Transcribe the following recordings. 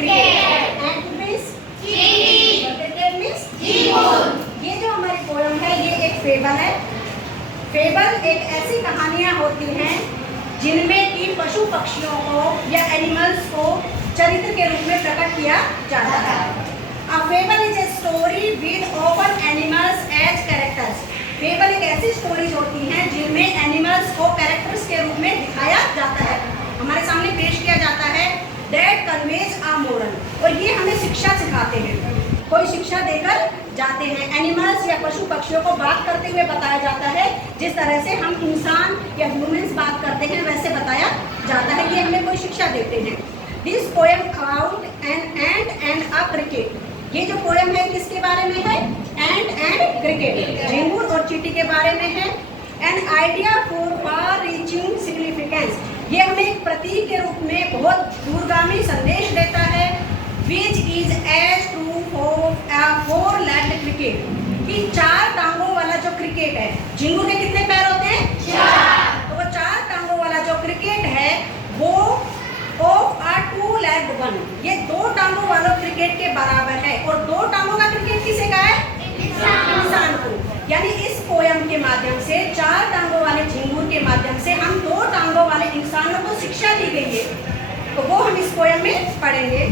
Cricket and means cricket means ये जो हमारी पोयम है ये एक फेबल है। फेबल एक ऐसी कहानियां होती हैं जिनमें कि पशु पक्षियों को या एनिमल्स को चरित्र के रूप में प्रकट किया जाता है। A fable is a story with often animals as characters. Fable एक ऐसी स्टोरीज होती हैं जिनमें एनिमल्स को कैरेक्टर्स के रूप में दिखाया जाता है, हमारे सामने पेश किया जाता है। That conveys a moral, और ये हमें शिक्षा सिखाते हैं, कोई शिक्षा देकर जाते हैं। एनिमल्स या पशु पक्षियों को बात करते हुए बताया जाता है, जिस तरह से हम इंसान या ह्यूमंस बात करते हैं वैसे बताया जाता है, ये हमें कोई शिक्षा देते हैं। This poem about an ant and a cricket. ये जो पोएम है किसके बारे में है? एंट एंड क्रिकेट, झिंगुर और चींटी के बारे में है। An idea for far reaching significance, ये हमें एक प्रतीक के रूप में बहुत दूरगामी संदेश देता है। Which is as true for four legged cricket, कि चार टांगों वाला जो क्रिकेट है, झिंगुर के कितने पैर होते हैं? चार। तो वो चार टांगों वाला जो क्रिकेट है वो of a to legged one, ये दो टांगों वालों क्रिकेट के बराबर है। और दो टांगों का क्रिकेट किसे का है? इंसान को। यानी इस पोयम के माध्यम से, चार टांगों वाले झिंगुर के माध्यम से हम दो टांगों वाले इंसानों को शिक्षा दी गई है, तो वो हम इस पोयम में पढ़ेंगे।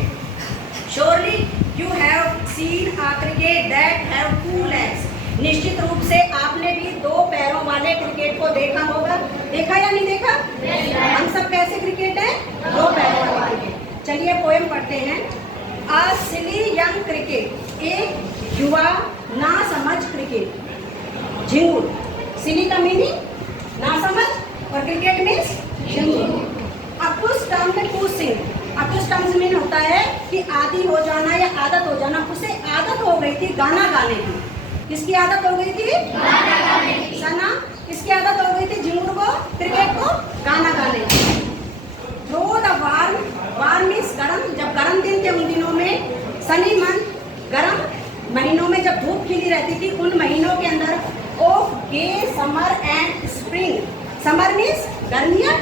Surely you have seen a cricket that have two legs. निश्चित रूप से आपने भी दो पैरों वाले क्रिकेट को देखा होगा। देखा या नहीं देखा? हम सब कैसे क्रिकेट है? दो पैरों वाले क्रिकेट। चलिए पोएम पढ़ते हैं। A silly young cricket, एक युवा ना समझ क्रिकेट। झिंगुर, सिली का मीनिंग ना समझ और क्रिकेट मीन्स झिंगुर। Accustomed to sing, accustomed mean होता है कि आदी हो जाना या आदत हो जाना। उसे आदत हो गई थी गाना गाने की। किसकी आदत हो गई थी? गाना गाने की। सना, किसकी आदत हो गई थी? झिंगुर को क्रिकेट को गाना गाने की। Throw the warm, warm means गर्म, जब गर्म दिन थे उन दिनों में। सनी मंथ, गर्म महीनों में जब धूप खिली रहती थी उन महीनों के अंदर। Of gay summer and spring, summer means गर्मियाँ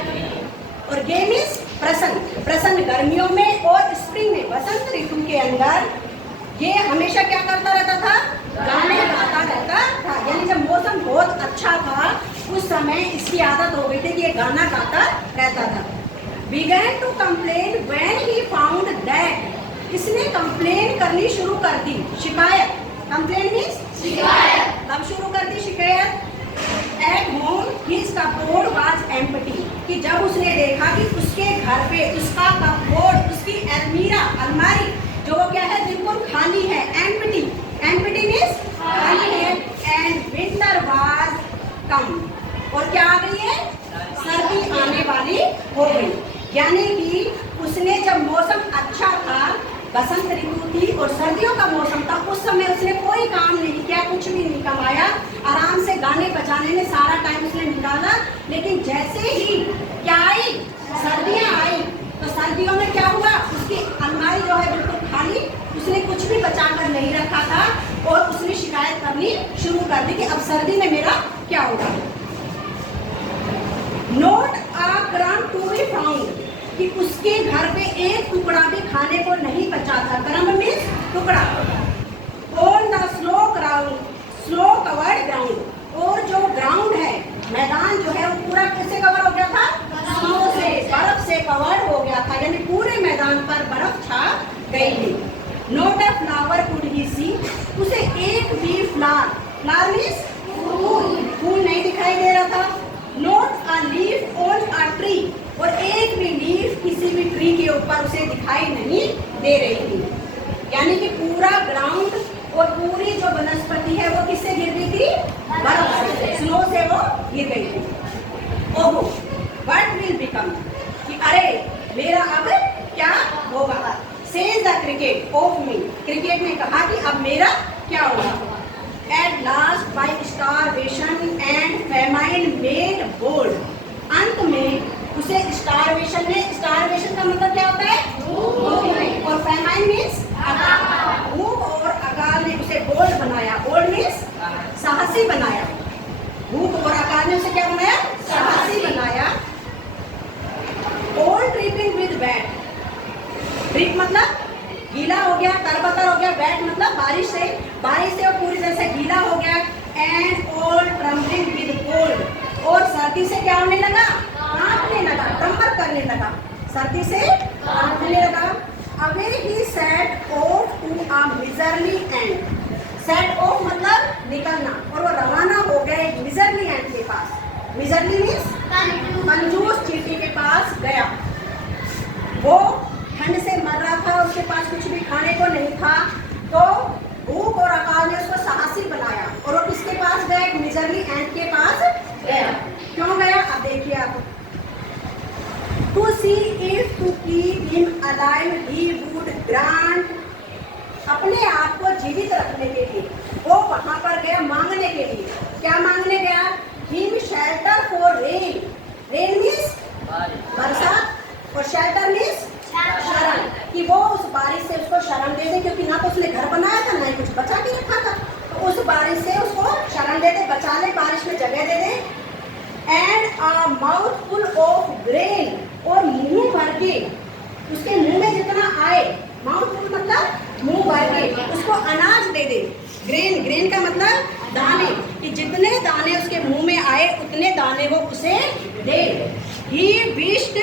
और गे मीन्स प्रसन्न, प्रसन्न गर्मियों में और स्प्रिंग में वसंत ऋतु के अंदर ये हमेशा क्या करता रहता था? गाने गाता रहता था। यानी जब मौसम बहुत अच्छा था उस समय इसकी आदत हो गई थी कि ये गाना गाता रहता था। Began to complain when he found that, इसने कंप्लेन करनी शुरू कर दी, शिकायत। कंप्लेन मीन्स शिकायत। कब शुरू कर दी शिकायत? At home his cupboard was empty, कि जब उसने देखा कि उसके घर पे उसका कपबोर्ड, उसकी अलमीरा, अलमारी जो क्या है बिल्कुल खाली है। एम्प्टी, एम्प्टी मीन्स खाली है। एंड विंटर वाज कम, और क्या आ गई है? सर्दी आने वाली हो गई। यानी कि उसने जब मौसम अच्छा था, बसंत ऋतु थी और सर्दियों का मौसम था, उस समय उसने कोई काम नहीं किया, कुछ भी नहीं कमाया, आराम से गाने बजाने में सारा टाइम उसने निकाला। लेकिन जैसे ही क्या आई? सर्दियाँ आई, तो सर्दियों में क्या हुआ? उसकी अलमारी जो है बिल्कुल खाली, उसने कुछ भी बचा कर नहीं रखा था और उसने शिकायत करनी शुरू कर दी कि अब सर्दी में मेरा क्या होगा। Not a crumb to be found, कि उसके घर पे एक टुकड़ा भी खाने को नहीं बचा था। क्रम्ब मीन्स टुकड़ा। On the snow ground, snow covered ground, और जो ग्राउंड है, मैदान जो है वो पूरा किससे कवर हो गया था? स्नो से, बर्फ से कवर हो गया था। यानी पूरे मैदान पर बर्फ छा गई थी। Not a flower could he see, उसे एक भी फ्लावर, फ्लावर मीन्स फूल, फूल नहीं दिखाई दे रहा था। Not a leaf on a tree, और एक भी लीफ किसी भी ट्री के ऊपर उसे दिखाई नहीं दे रही थी। यानी कि पूरा ग्राउंड और पूरी जो वनस्पति है वो किससे गिर गई थी? बर्फ से, स्नो से वो गिर गई थी। ओहो, व्हाट विल बिकम, कि अरे मेरा अब क्या होगा। Says the cricket of me, cricket ने कहा कि अब मेरा क्या होगा। At last by starvation and famine made bold, अंत में उसे स्टारवेशन ने, स्टारवेशन का मतलब क्या होता है? भूख, और फेमाइन मीन्स अकाल, भूख और अकाल ने उसे बोल्ड बनाया। बोल्ड मीन्स साहसी बनाया। भूख और अकाल ने उसे क्या बनाया? साहसी बनाया। All tripping with bat, trip मतलब गीला हो गया, तरबतर हो गया, वेट मतलब बारिश से वो पूरी तरह से गीला हो गया। And all trembling with cold, और सर्दी से क्या होने लगा, कांपने लगा, ट्रम्बल करने लगा, सर्दी से कांपने लगा। Away he set off to a miserly end, set off मतलब निकलना, और वो रवाना हो गए मिजरली एंड के पास। मिजरली मीन्स कंजूस चींटी के पास गया। वो ठंड से मर रहा था, उसके पास कुछ भी खाने को नहीं था, तो भूख और अकाल ने उसको साहसी बनाया, और वो किसके पास गया, एक मिजरली एंड के पास गया। क्यों गया, अब देखिए आप। To see if to keep him alive he would grant, अपने आप को जीवित रखने के लिए वो वहां पर गया मांगने के लिए। क्या मांगने गया, him shelter for rain, rain means बरसात, और शेल्टर मीन्स शरण, कि वो उस बारिश से उसको शरण दे दे, क्योंकि ना तो उसने घर बनाया था, ना ही कुछ बचा के रखा था, तो उस बारिश से उसको शरण दे दे, बचा ले, बारिश में जगह दे दे। And a mouthful of grain, और मुंह भर के, उसके मुंह में जितना आए, माउथ फुल मतलब मुंह भर के उसको अनाज दे दे। ग्रेन, ग्रेन का मतलब दाने, कि जितने दाने उसके मुंह में आए उतने दाने वो उसे दे। He wished